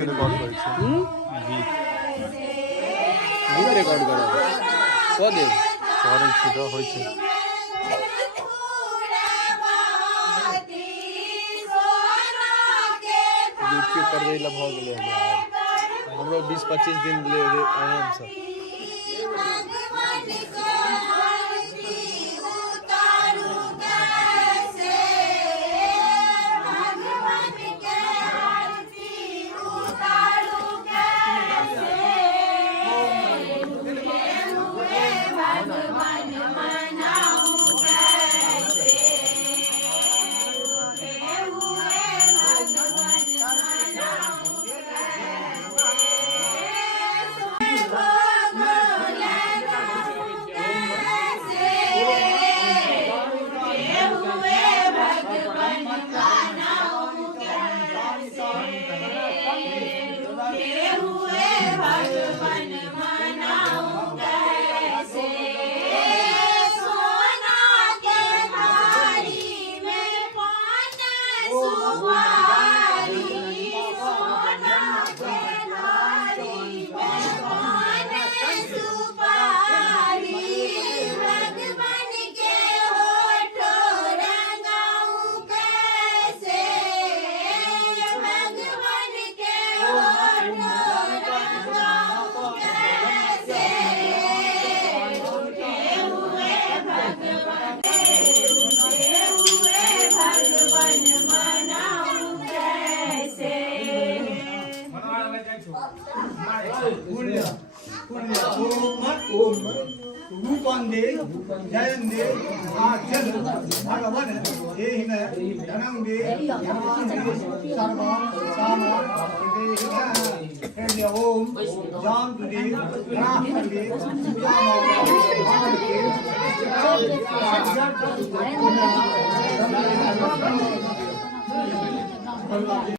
record করেছে গীত record করা কদে পরে ছিল হয়েছে गीत के ऊपर रही लम्हा के लिए हम लोग 20-25 दिन ले आराम से रूपंदे जयंदे आजन भगवन देहिन धनंदे सर्वा सामा देहिन ओम जानदे रामदे पूजा